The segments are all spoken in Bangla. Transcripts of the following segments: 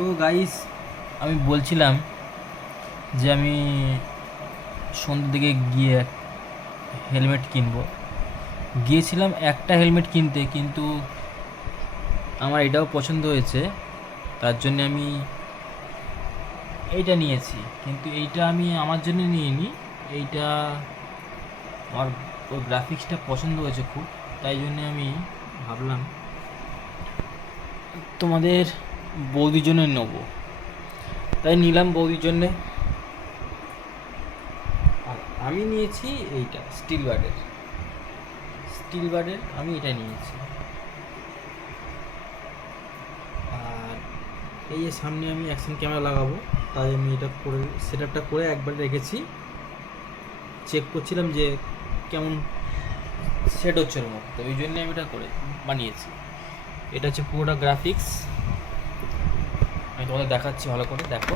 তো গাইস, আমি বলছিলাম যে আমি সন্ধ্যের দিকে গিয়ে হেলমেট কিনবো। গিয়েছিলাম একটা হেলমেট কিনতে, কিন্তু আমার এটাও পছন্দ হয়েছে, তার জন্য আমি এইটা নিয়েছি। কিন্তু এইটা আমি আমার জন্য নিইনি, এইটা আমার ওই গ্রাফিক্সটা পছন্দ হয়েছে খুব, তাই জন্য আমি ভাবলাম তোমাদের বৌদির জন্য নেবো, তাই নিলাম বৌদির জন্যে। আর আমি নিয়েছি এইটা স্টিল বার্ডের আমি এটা নিয়েছি। আর এই যে সামনে আমি অ্যাকশন ক্যামেরা লাগাবো, তাই আমি এটা করে সেট আপটা করে একবার রেখেছি, চেক করছিলাম যে কেমন সেট হচ্ছে ওর মধ্যে, তো ওই জন্যে আমি এটা করে বানিয়েছি। এটা হচ্ছে পুরোটা গ্রাফিক্স, আমি তোমাদের দেখাচ্ছি, ভালো করে দেখো।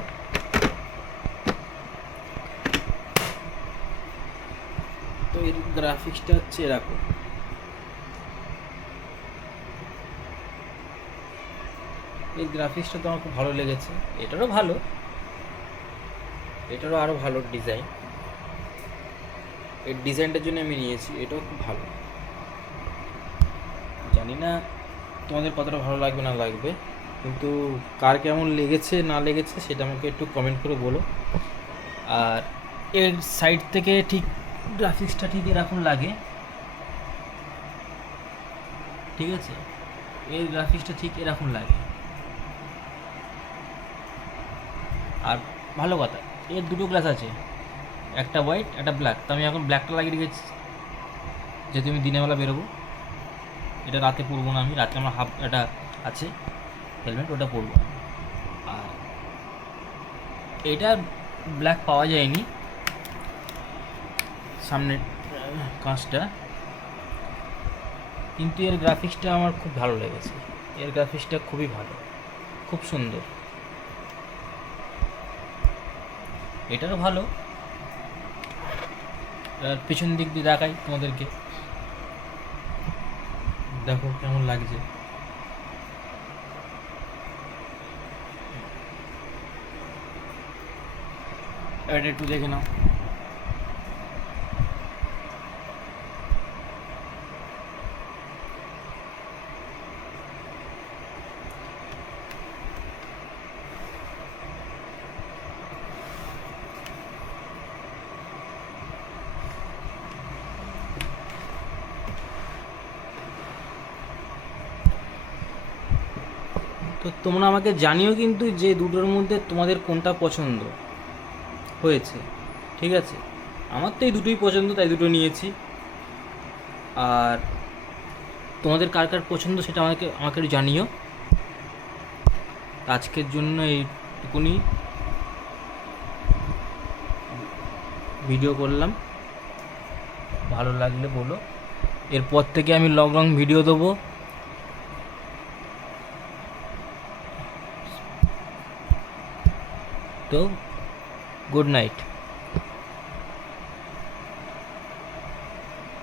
তো এর গ্রাফিক্সটা হচ্ছে এরকম। এই গ্রাফিক্সটা তো আমার খুব ভালো লেগেছে, এটারও আরও ভালো ডিজাইন। এই ডিজাইনটার জন্য আমি নিয়েছি, এটাও খুব ভালো। জানি না তোমাদের কতটা ভালো লাগবে না লাগবে, কিন্তু কার কেমন লেগেছে না লেগেছে সেটা আমাকে একটু কমেন্ট করে বলো। আর এর সাইড থেকে ঠিক গ্রাফিক্সটা ঠিক এরকম লাগে, ঠিক আছে? এর গ্রাফিক্সটা ঠিক এরকম লাগে। আর ভালো কথা, এর দুটো গ্লাস আছে, একটা হোয়াইট একটা ব্ল্যাক। তো আমি এখন ব্ল্যাকটা লাগিয়ে রেখেছি, যেহেতু আমি দিনের বেলা বেরোবো। এটা রাতে পরবো না, আমি রাতে আমার হাফ এটা আছে হেলমেট, ওটা পরবো। আর এটা ব্ল্যাক পাওয়া যায়নি সামনের কাঁচটা, কিন্তু এর গ্রাফিক্সটা আমার খুব ভালো লেগেছে। এর গ্রাফিক্সটা খুবই ভালো, খুব সুন্দর। এটারও ভালো। আর পিছন দিক দিয়ে দেখাই তোমাদেরকে, দেখো কেমন লাগছে। এটা একটু দেখে নাও। তো তোমরা আমাকে জানিও কিন্তু যে দুটোর মধ্যে তোমাদের কোনটা পছন্দ হয়েছে, ঠিক আছে? আমার তো এই দুটোই পছন্দ, তাই দুটো নিয়েছি। আর তোমাদের কার কার পছন্দ সেটা আমাকে আমাকে একটু জানিও। আজকের জন্য এইটুকুনি ভিডিও করলাম, ভালো লাগলে বলো। এরপর থেকে আমি লং লং ভিডিও দেবো। তো গুড নাইট।